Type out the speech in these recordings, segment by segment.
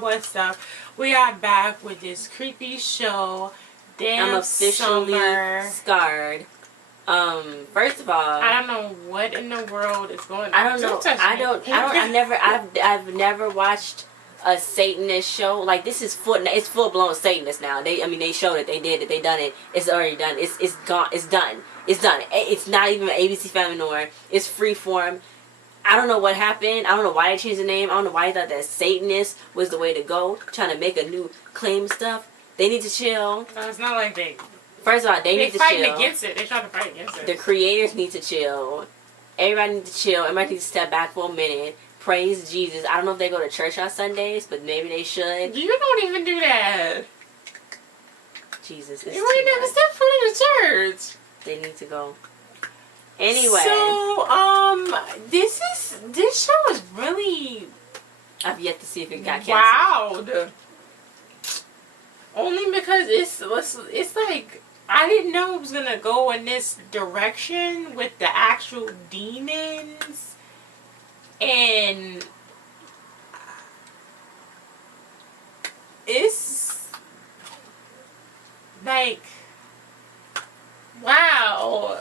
what's up? We are back with this creepy show. Damn, I'm officially scarred. First of all, I don't know what in the world is going on. I don't know. I've never watched a Satanist show. Like, this is it's full blown Satanist now. They showed it. They did it. They done it. It's already done. It's gone. It's done. It's done. It's not even an ABC Family Noir. It's Freeform. I don't know what happened. I don't know why they changed the name. I don't know why they thought that Satanist was the way to go. Trying to make a new claim stuff. They need to chill. No, it's not like they... First of all, they need to chill. They're fighting against it. They're trying to fight against it. The creators need to chill. Everybody needs to chill. Everybody needs to step back for a minute. Praise Jesus. I don't know if they go to church on Sundays, but maybe they should. You don't even do that. Jesus. You ain't never stepped foot in the church. They need to go. Anyway. So, this show is really... I've yet to see if it got canceled. Wow. Only because it's like... I didn't know it was going to go in this direction with the actual demons. And... it's... like... wow.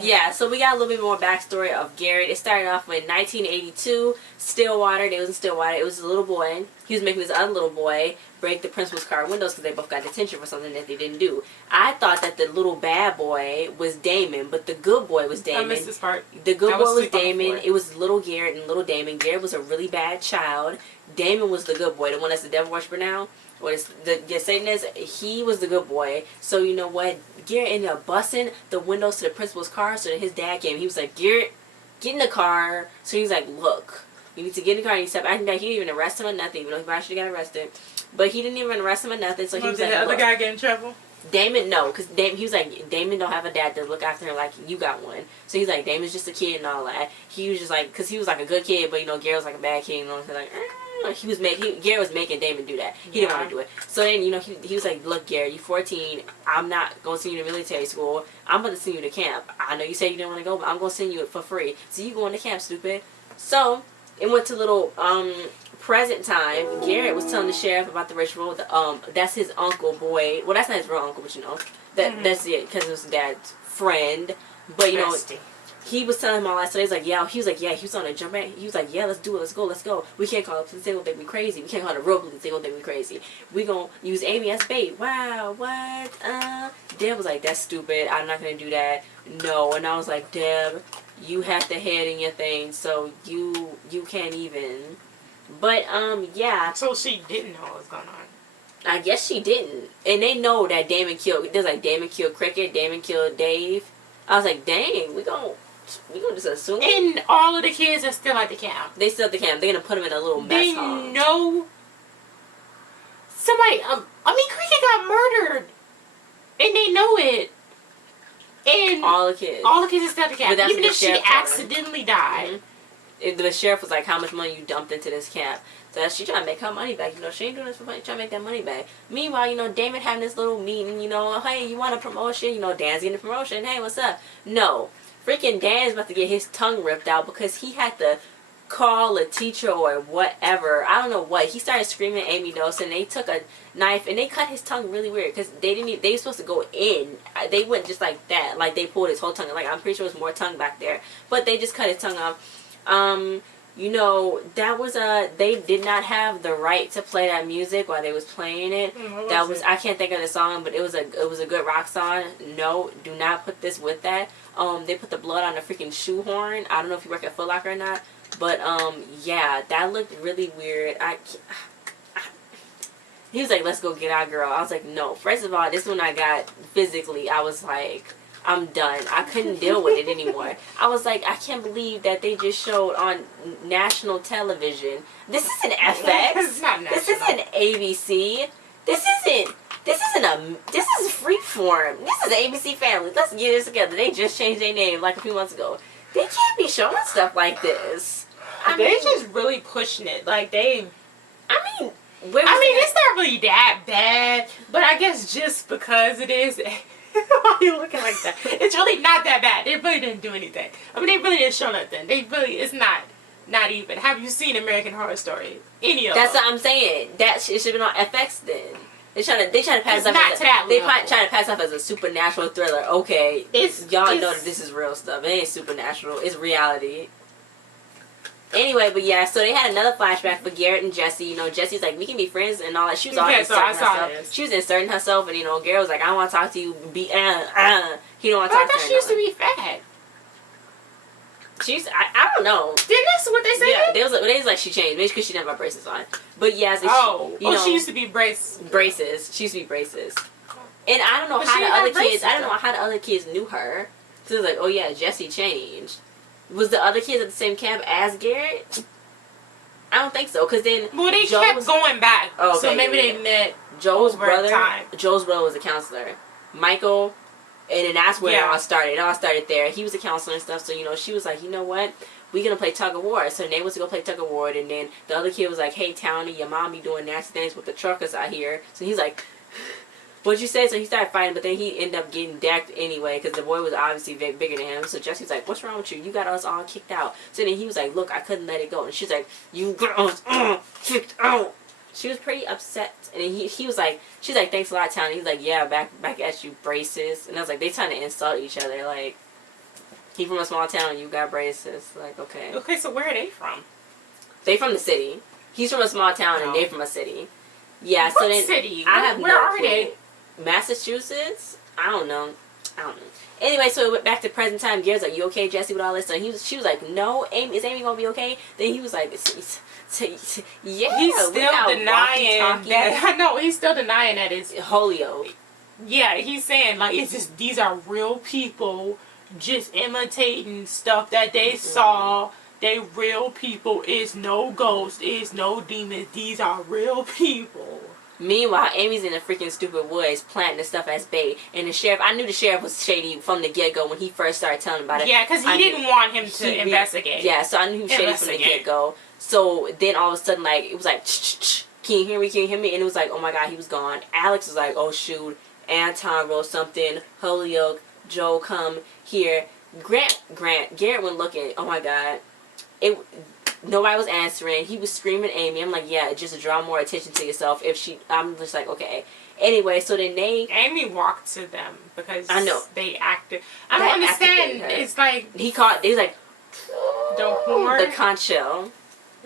Yeah, so we got a little bit more backstory of Garrett. It started off in 1982, Stillwater. They was in Stillwater. It was a little boy. He was making this other little boy break the principal's car windows because they both got detention for something that they didn't do. I thought that the little bad boy was Damon, but the good boy was Damon. I missed this part. The good boy was Damon. It was little Garrett and little Damon. Garrett was a really bad child. Damon was the good boy, the one that's the devil worshiper now. What is the Satanist? He was the good boy. So you know what? Garrett ended up busting the windows to the principal's car so that his dad came. He was like, Garrett, get in the car. So he was like, look, you need to get in the car. And he stepped acting back. He didn't even arrest him or nothing. Even though he probably should have got arrested. But he didn't even arrest him or nothing. So he was like, the other guy get in trouble? Damon, no, because he was like, Damon don't have a dad to look after him like you got one. So he's like, Damon's just a kid and all that. He was just like, because he was like a good kid, but you know, Garrett was like a bad kid and all that. Like, Garrett was making Damon do that. He didn't want to do it. So then, you know, he was like, look, Garrett, you're 14. I'm not going to send you to military school. I'm going to send you to camp. I know you said you didn't want to go, but I'm going to send you for free. So you going to camp, stupid. So it went to little present time. Garrett was telling the sheriff about the ritual. That's his uncle, Boyd. Well, that's not his real uncle, but you know, that's it, because it was his dad's friend. But you know, he was telling him all that. So he was like, he was on a jump back. He was like, yeah, let's do it, let's go. We can't call the police, they gonna think we crazy. We can't call the real police, they gonna think we crazy. We gonna use Amy as bait. Wow, what? Deb was like, that's stupid. I'm not gonna do that. No. And I was like, Deb, you have the head in your thing, so you can't even. But yeah. So she didn't know what was going on. I guess she didn't. And they know that Damon killed. There's like Damon killed Cricket. Damon killed Dave. I was like, dang, we gonna just assume. And all of the kids are still at the camp. They still at the camp. They're gonna put them in a little mess hall. They know somebody. Cricket got murdered, and they know it. And all the kids are still at the camp, even if she accidentally died. Mm-hmm. The sheriff was like, how much money you dumped into this camp? So she trying to make her money back. You know, she ain't doing this for money. Trying to make that money back. Meanwhile, you know, Damon having this little meeting. You know, hey, you want a promotion? You know, Dan's getting a promotion. Hey, what's up? No. Freaking Dan's about to get his tongue ripped out because he had to call a teacher or whatever. I don't know what. He started screaming at Amy Dawson. They took a knife and they cut his tongue really weird because they were supposed to go in. They went just like that. Like, they pulled his whole tongue. Like, I'm pretty sure there was more tongue back there. But they just cut his tongue off. You know, that was they did not have the right to play that music while they was playing it. That was I can't think of the song, but it was a good rock song. No, do not put this with that. They put the blood on the freaking shoehorn. I don't know if you work at Foot Locker or not, but yeah, that looked really weird. He was like, let's go get our girl. I was like, no. First of all, this one I got physically, I was like, I'm done. I couldn't deal with it anymore. I was like, I can't believe that they just showed on national television. This isn't FX. It's not national. This isn't ABC. This is Freeform. This is ABC Family. Let's get this together. They just changed their name like a few months ago. They can't be showing stuff like this. They just really pushing it. Like, it's not really that bad, but I guess just because it is. Why are you looking like that? It's really not that bad. They really didn't do anything. They really didn't show nothing. It's not Not even. Have you seen American Horror Story? Any of That's them? what I'm saying. That shit should have been on FX then. They try to pass It's off not as to that they level. try to pass off as a supernatural thriller. Okay, y'all know it's- that this is real stuff. It ain't supernatural. It's reality. Anyway, but yeah, so they had another flashback for Garrett and Jesse. You know, Jesse's like, we can be friends and all that. She was all inserting herself. this. She was inserting herself, and you know, Garrett was like, I don't want to talk to you. He don't want to I talk to thought her. she used to be fat. I don't know. Didn't that's what they said? Yeah, they was like she changed, maybe because she didn't have her braces on. But yeah, so she used to be braces. She used to be braces. And I don't know But how she the didn't other have braces, kids. I don't know though. how the other kids knew her. So it was like, oh yeah, Jessie changed. Was the other kids at the same camp as Garrett? I don't think so, because then they kept going back. Oh, okay, so maybe they met Joe's over brother. time. Joe's brother was a counselor. Michael, and then that's where it all started. It all started there. He was a counselor and stuff. So you know, she was like, you know what? We're gonna play tug of war. So they was to go play tug of war, and then the other kid was like, hey Townie, your mom be doing nasty things with the truckers out here. So he's like, what'd you say? So he started fighting, but then he ended up getting decked anyway because the boy was obviously bigger than him. So Jesse's like, what's wrong with you? You got us all kicked out. So then he was like, look, I couldn't let it go. And she's like, you girls kicked out. She was pretty upset. And he was like, she's like, thanks a lot, Townie. He's like, yeah, back at you, braces. And I was like, they trying to insult each other. Like, he from a small town, you got braces. Like, okay. Okay, so where are they from? They from the city. He's from a small town, and they from a city. Yeah, what so then city? I have where no are clue. they? Massachusetts? I don't know. Anyway, so we went back to present time. Garrett's like, you okay, Jesse, with all this? So she was like, no, is Amy gonna be okay? Then he was like, yeah. He's still denying that. I know, he's still denying that it's Holyoke. Yeah, he's saying like it's just these are real people just imitating stuff that they saw. They real people. Is no ghost. Is no demons. These are real people. Meanwhile, Amy's in the freaking stupid woods planting the stuff as bait. And the sheriff, I knew the sheriff was shady from the get-go when he first started telling about it. Yeah, because he didn't want him to investigate. Yeah, so I knew he was shady from the get-go. So then all of a sudden, like, it was like, can you hear me? Can you hear me? And it was like, oh my God, he was gone. Alex was like, oh shoot, Anton wrote something. Holyoke, Joe, come here. Garrett went looking. Oh my God. Nobody was answering. He was screaming at Amy. I'm like, yeah, just draw more attention to yourself. I'm just like, okay. Anyway, so then Amy walked to them because I know they acted. I don't understand. It's like he's like the horn, the conch shell.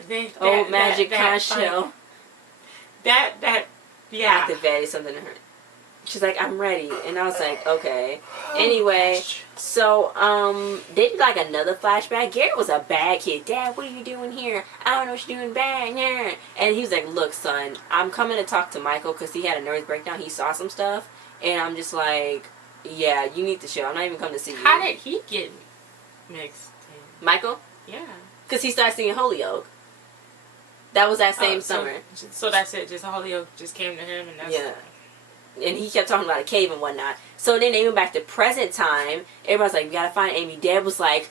Magic conch shell. Yeah. Activated something in her. She's like, I'm ready. And I was like, okay. Anyway, so, they did like another flashback. Garrett was a bad kid. Dad, what are you doing here? I don't know what you're doing bad. And he was like, look, son, I'm coming to talk to Michael because he had a nervous breakdown. He saw some stuff. And I'm just like, yeah, you need to chill. I'm not even coming to see you. How did he get mixed in? Michael? Yeah. Because he started singing Holyoke. That was that same summer. So that's it. Just Holyoke just came to him and that's it. And he kept talking about a cave and whatnot. So then they went back to present time. Everybody's like, we gotta find Amy. Dad was like,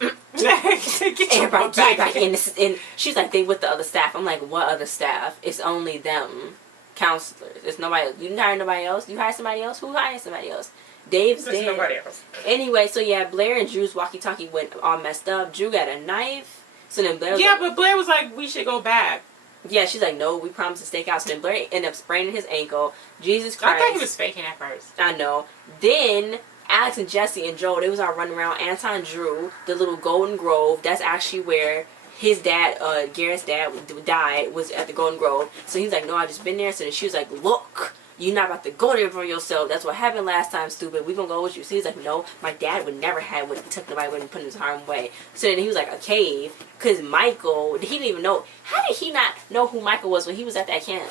everybody get back in. And she's like, they with the other staff. I'm like, what other staff? It's only them. Counselors. It's nobody else. You didn't hire nobody else? You hired somebody else? Who hired somebody else? Dave's dead. Nobody else. Anyway, so yeah, Blair and Drew's walkie-talkie went all messed up. Drew got a knife. So then Blair was but Blair was like, we should go back. Yeah, she's like, no, we promised to stake out. So then Blair ended up spraining his ankle. Jesus Christ. I thought he was faking at first. I know. Then Alex and Jesse and Joe, they was all running around. Anton drew the little Golden Grove. That's actually where his dad, Garrett's dad, died, was at the Golden Grove. So he's like, no, I just been there. So then she was like, look, you're not about to go there for yourself. That's what happened last time, stupid. We gonna go with you. So he's like, no, my dad would never have took nobody with him and put in his harm's way. So then he was like, a cave. Because Michael, he didn't even know. How did he not know who Michael was when he was at that camp?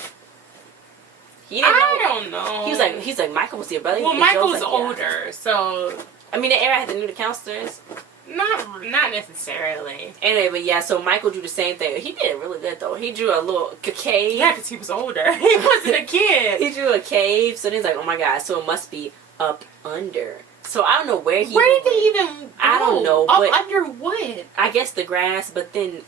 I don't know. He's like, Michael was your brother. Well, Michael's older, so. I mean, the era had to knew the counselors. Not necessarily. Anyway, but yeah, so Michael drew the same thing. He did it really good, though. He drew a little cave. Yeah, because he was older. He wasn't a kid. He drew a cave, so then he's like, oh my God, so it must be up under. So I don't know where he Where did they even go? I don't know. Up but under what? I guess the grass, but then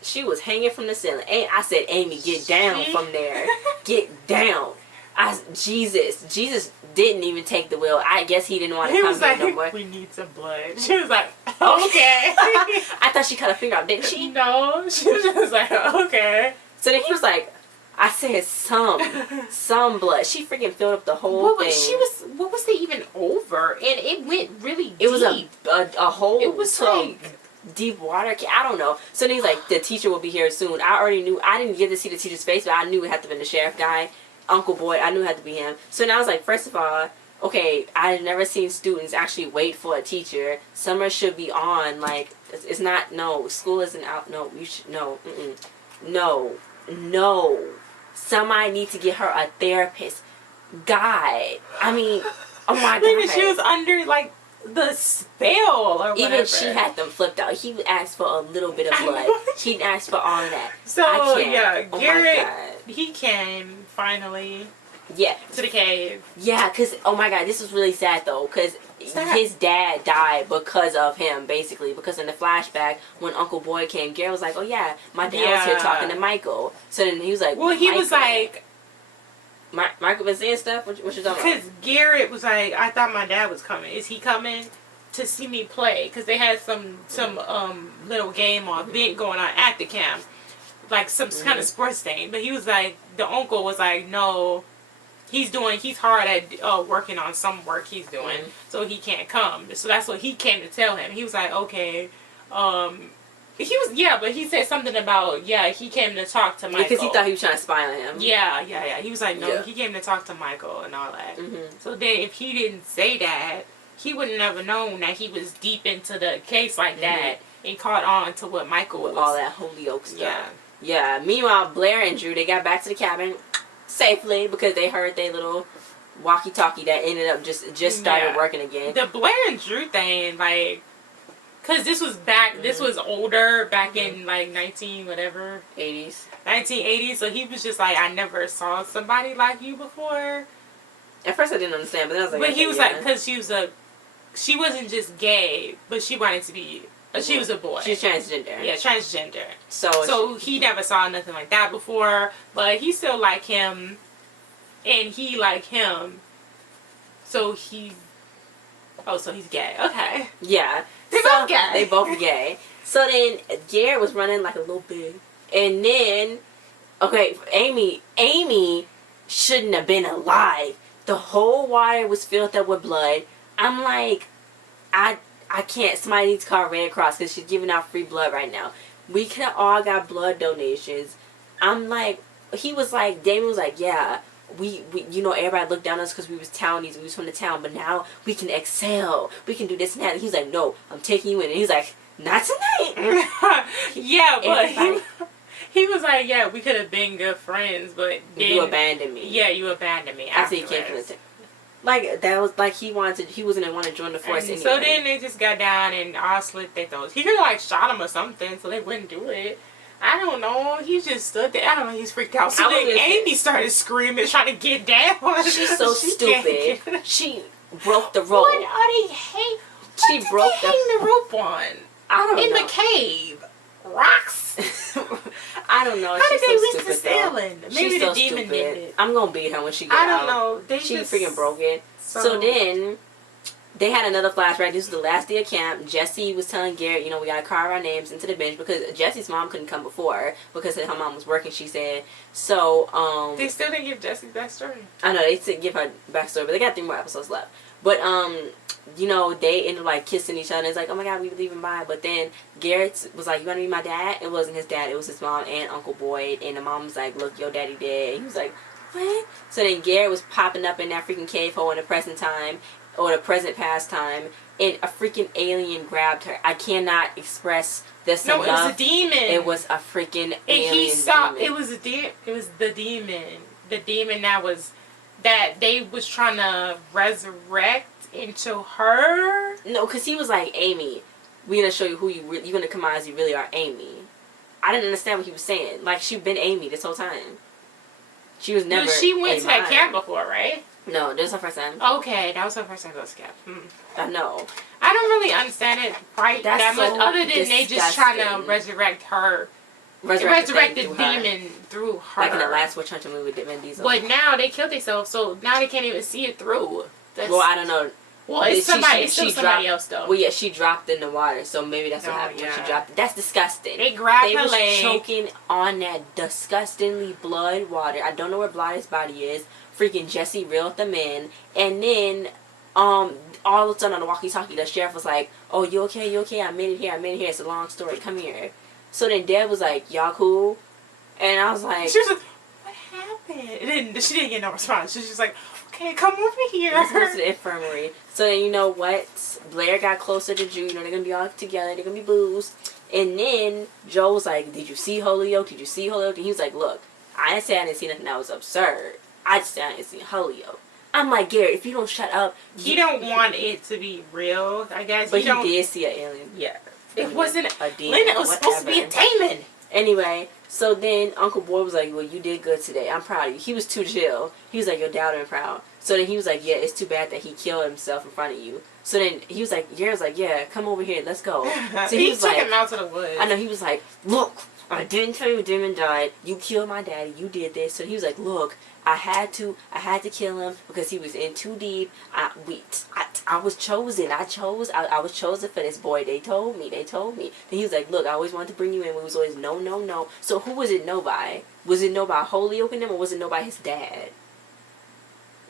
she was hanging from the ceiling. And I said, Amy, get down from there. Get down. Jesus didn't even take the wheel. I guess he didn't want to come here no more. We need some blood. She was like, okay. I thought she cut her finger off, didn't she? No, she was just like, okay. So then he was like, I said some blood. She freaking filled up the whole thing. What was they even over? And it went really deep. It was a whole. It was like deep water. I don't know. So then he's like, the teacher will be here soon. I already knew. I didn't get to see the teacher's face, but I knew it had to be the sheriff guy, Uncle Boyd. I knew it had to be him. So now I was like, first of all, okay, I've never seen students actually wait for a teacher. Summer should be on. Like, it's not. No, school isn't out. No, you should. No, no. Somebody need to get her a therapist. God, I mean, oh my God. She was under like the spell or whatever. Even she had them flipped out. He asked for a little bit of blood. He asked for all of that. So yeah, Garrett, he came finally. Yeah. To the cave. Yeah, because, oh my God, this was really sad though, because his dad died because of him, basically. Because in the flashback, when Uncle Boyd came, Garrett was like, oh yeah, my dad was here talking to Michael. So then he was like, well, he was like, Michael been saying stuff? What you talking about? Because Garrett was like, I thought my dad was coming. Is he coming to see me play? Because they had some little game or event going on at the camp. Like some kind of sports thing. But he was like, the uncle was like, no. He's hard at working on some work he's doing, so he can't come. So that's what he came to tell him. He was like, okay, but he said something about, he came to talk to Michael. Because he thought he was trying to spy on him. Yeah. He was like, no, he came to talk to Michael and all that. So then if he didn't say that, he would have never known that he was deep into the case like that and caught on to what Michael was. All that Holyoke stuff. Yeah. Meanwhile, Blair and Drew, they got back to the cabin safely because they heard their little walkie-talkie that ended up just started working again. The Blair and Drew thing, like, because this was this was older, back in, like, 1980s. So he was just like, I never saw somebody like you before. At first I didn't understand, but then I was like... But he was like, because she wasn't just gay, but she wanted to be... She was a boy. She's transgender. Yeah, transgender. So he never saw nothing like that before, but he still liked him, and he liked him. So he's gay. Okay. Yeah. They're both gay. They both gay. So then Garrett was running like a little bit, and then, okay, Amy shouldn't have been alive. The whole water was filled up with blood. I'm like, I can't. Somebody needs to call Red Cross because she's giving out free blood right now. We could have all got blood donations. I'm like, he was like, Damon was like, yeah, we everybody looked down on us because we was townies. We was from the town, but now we can excel. We can do this and that. And he's like, no, I'm taking you in. And he's like, not tonight. Yeah, but he was like, yeah, we could have been good friends, but then, you abandoned me. Yeah, you abandoned me after he came from the town. Like, that was, like, he wasn't going to want to join the force anyway. So then they just got down and all slit their throats. He could have, like, shot him or something so they wouldn't do it. I don't know. He just stood there. I don't know. He's freaked out. So then Amy started screaming, trying to get down. She's so stupid. She broke the rope. What are they hanging the rope on? I don't know. In the cave. Rocks. I don't know. How did they reach the ceiling? Maybe the demon did it. I'm gonna beat her when she gets out. I don't know. She freaking broke it. So then they had another flashback. This was the last day of camp. Jesse was telling Garrett, we gotta carve our names into the bench because Jesse's mom couldn't come before because her mom was working, she said. So they still didn't give Jesse's backstory. I know, they didn't give her backstory, but they got 3 more episodes left. But they ended up like kissing each other. It's like, oh my God, we leaving by. But then Garrett was like, you want to be my dad? It wasn't his dad. It was his mom and Uncle Boyd. And the mom was like, look, your daddy dead. And he was like, what? So then Garrett was popping up in that freaking cave hole in the present time, or the present past time, and a freaking alien grabbed her. I cannot express this enough. No, it was a demon. It was a freaking alien. He saw demon. It was the demon. The demon that they was trying to resurrect into her. No, because he was like, Amy, we're gonna show you who you're gonna come out as you really are, Amy. I didn't understand what he was saying. Like, she'd been Amy this whole time. She was never. No, she went to that camp before, right? No, this was her first time. Okay, that was her first time to go to camp. I know. I don't really understand it that much, other than they just trying to resurrect her resurrect the demon through her. Like in the last Witch Hunter movie with Vin Diesel. But now they killed themselves, so now they can't even see it through. Well, I don't know. Well, it's somebody else though. Well, yeah, she dropped in the water, so maybe that's what happened when she dropped it. That's disgusting. They grabbed her leg. Choking on that disgustingly blood water. I don't know where Blood's body is. Freaking Jesse reeled them in, and then all of a sudden on the walkie-talkie, the sheriff was like, "Oh, you okay? You okay? I made it here. It's a long story. Come here." So then Deb was like, "Y'all cool?" And I was like, she was like, "What happened?" And then she didn't get no response. She was just like, "Okay, come over here." Let's go to the infirmary. So then you know what? Blair got closer to Drew. You know they're gonna be all together. They're gonna be booze. And then Joe was like, "Did you see Holyoke? Did you see Holyoke?" And he was like, "Look, I didn't say I didn't see nothing that was absurd. I just said I didn't see Holyoke." I'm like, Garrett, if you don't shut up, he don't want it to be real, I guess. But he did see an alien. Yeah, it wasn't a demon. Lena, it was supposed to be a demon. Anyway, so then Uncle Boy was like, "Well, you did good today. I'm proud of you." He was too chill. He was like, "Your daughter and proud." So then he was like, "Yeah, it's too bad that he killed himself in front of you." So then he was like, Garrett's like, "Yeah, come over here, let's go." So he took him out to the woods. I know, he was like, "Look, I didn't tell you a demon died. You killed my daddy. You did this." So he was like, "Look, I had to kill him because he was in too deep. I was chosen. I was chosen for this boy. They told me. Then he was like, "Look, I always wanted to bring you in. It was always no, no, no." So who was it no by? Was it no by Holyoke and them, or was it no by his dad?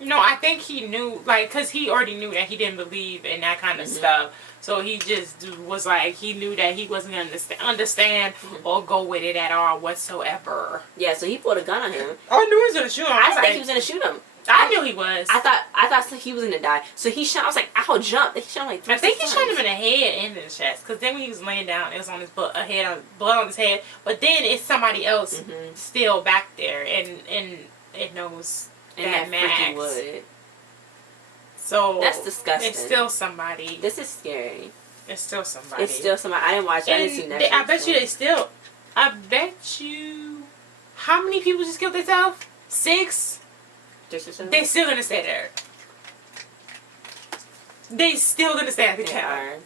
No, I think he knew, like, because he already knew that he didn't believe in that kind of stuff. So he just was like, he knew that he wasn't going to understand or go with it at all whatsoever. Yeah, so he pulled a gun on him. Oh, I knew he was going to shoot him. I think he was going to shoot him. I knew he was. I thought he was going to die. So he shot, I was like, I'll jump. He shot him like 3 I think he times. shot him in the head and in the chest. Because then when he was laying down, it was on his blood on his head. But then it's somebody else still back there. And it knows that Max. Would. So that's disgusting. It's still somebody. This is scary. It's still somebody. It's still somebody. I didn't watch it. I didn't see Netflix. I bet you. How many people just killed themselves? 6? They still gonna stay there. They still gonna stay at the cabin.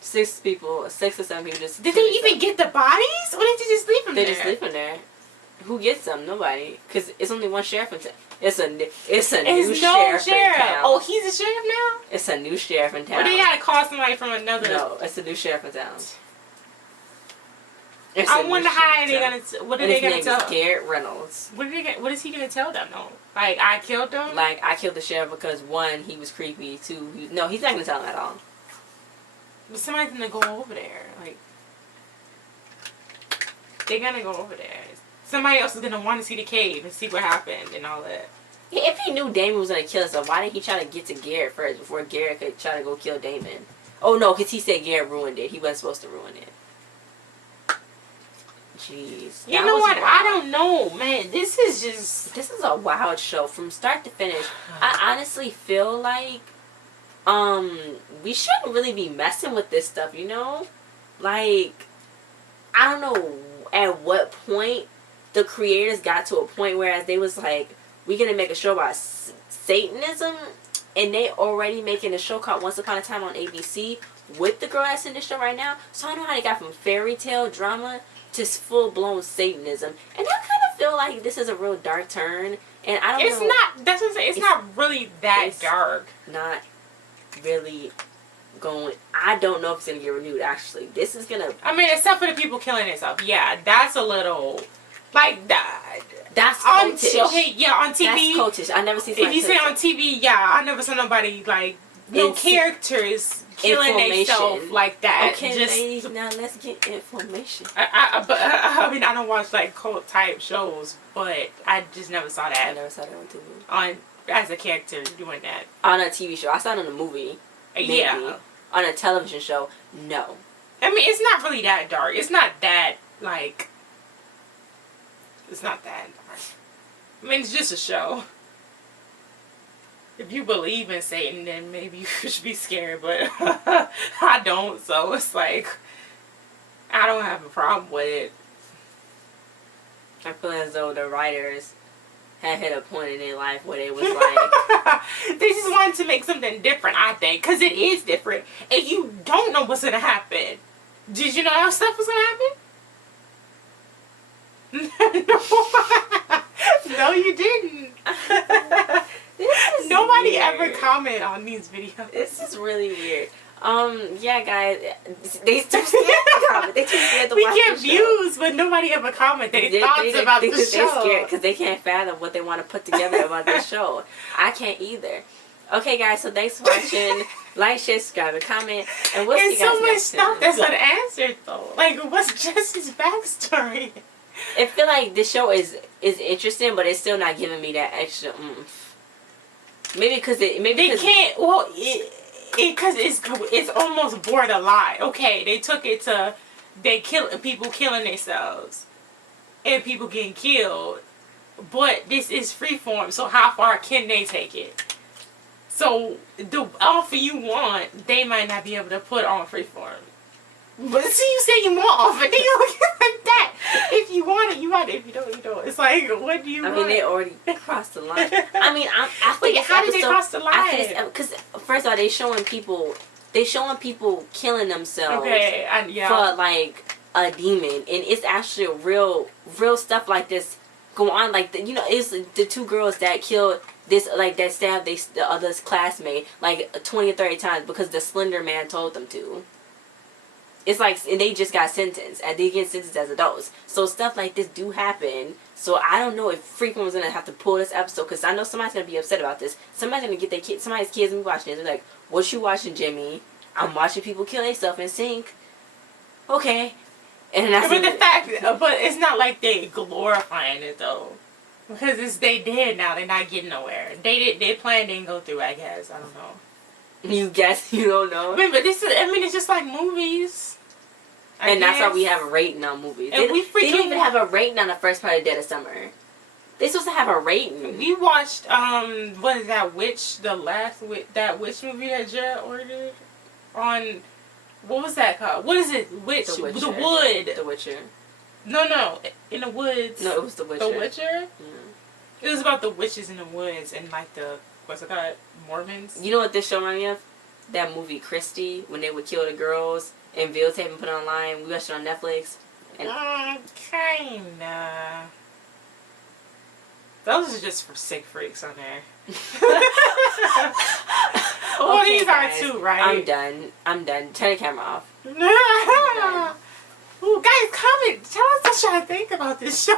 6 people, 6 or 7 people just. Did they even get the bodies, or did they just leave them there? They just leave them there. Who gets them? Nobody. Because it's only one sheriff in town. It's a new sheriff in town. Oh, he's a sheriff now? It's a new sheriff in town. Or they gotta call somebody from another. No, it's a new sheriff in town. I wonder how they're gonna. What are they gonna tell? His name is Garrett Reynolds. What is he gonna tell them though? Like, I killed them? Like, I killed the sheriff because 1, he was creepy. 2, no, he's not gonna tell them at all. But somebody's gonna go over there. Like, they're gonna go over there. Somebody else is gonna want to see the cave and see what happened and all that. Yeah, if he knew Damon was gonna kill himself, why didn't he try to get to Garrett first before Garrett could try to go kill Damon? Oh no, because he said Garrett ruined it. He wasn't supposed to ruin it. Jeez. You know what? Wild. I don't know, man. This is a wild show from start to finish. I honestly feel like we shouldn't really be messing with this stuff, you know? Like, I don't know at what point the creators got to a point whereas they was like, we're gonna make a show about Satanism, and they already making a show called Once Upon a Time on ABC with the girl that's in the show right now. So I don't know how they got from fairy tale drama to full-blown Satanism, and I kind of feel like this is a real dark turn, and I don't know. It's not, that's what I'm saying, it's not really that dark. Not really going, I don't know if it's going to get renewed, actually. This is going to... I mean, except for the people killing themselves. Yeah, that's a little, like, that. That's cultish. Okay, yeah, on TV. That's cultish. I never see somebody. If you say on TV, yeah, I never saw nobody, like, no characters killing themselves like that. Okay, ladies, now let's get information. I mean, I don't watch like cult type shows, but I just never saw that. I never saw that on TV. As a character doing that on a TV show. I saw it on a movie. Maybe. Yeah. On a television show, no. I mean, it's not really that dark. It's not that like. It's not that dark. I mean, it's just a show. If you believe in Satan, then maybe you should be scared, but I don't, so it's like, I don't have a problem with it. I feel as though the writers had hit a point in their life where it was like... They just wanted to make something different, I think, because it is different, and you don't know what's going to happen. Did you know how stuff was going to happen? No, you didn't. Nobody weird. Ever comment on these videos. This is really weird. Yeah, guys, they too scared to comment. They too scared to watch the show. We get views, but nobody ever comment their thoughts about the show. They're scared because they can't fathom what they want to put together about the show. I can't either. Okay, guys, so thanks for watching. Like, share, subscribe, and comment. And we'll see you guys next time. So much stuff that's unanswered, though. Like, what's Jesse's backstory? I feel like this show is interesting, but it's still not giving me that extra oomph. Maybe because they can't. Well, because it's almost borderline. Okay, they took it to people killing themselves and people getting killed, but this is Freeform. So how far can they take it? So the offer you want, they might not be able to put on Freeform. But see, you say you want offer, then you look like that. If you want it, you want it. If you don't, you don't. It's like, what do you want? I mean, they already crossed the line. I mean, after this how did they cross the line? Because first of all, they showing people killing themselves yeah. for like a demon, and it's actually real stuff like this go on. Like it's the two girls that killed this, like that stabbed the other's classmate like 20 or 30 times because the Slender Man told them to. It's like, and they just got sentenced, and they get sentenced as adults. So stuff like this do happen. So I don't know if Freeform is gonna have to pull this episode, because I know somebody's gonna be upset about this. Somebody's gonna get their kids, somebody's kids gonna be watching this. They're like, "What you watching, Jimmy? I'm watching people kill themselves in sync." Okay, and that's but it's not like they glorifying it though, because they dead now. They're not getting nowhere. Their plan didn't go through. I guess I don't know. You guess you don't know. But it's just like movies. And that's why we have a rating on movies. They don't even have a rating on the first part of Dead of Summer. They're supposed to have a rating. We watched what is that witch movie that Jared ordered on, what was that called? What is it? The Wood. The Witcher. No, in the woods. No, it was The Witcher. The Witcher? Yeah. It was about the witches in the woods and like the, what's it called? Mormons. You know what this show reminded me of? That movie Christie, when they would kill the girls and videotape and put it online. We watched it on Netflix. And kinda. Those are just for sick freaks on there. Well, okay, these guys. Are too, right? I'm done. Turn the camera off. Ooh, guys, comment. Tell us what y'all think about this show.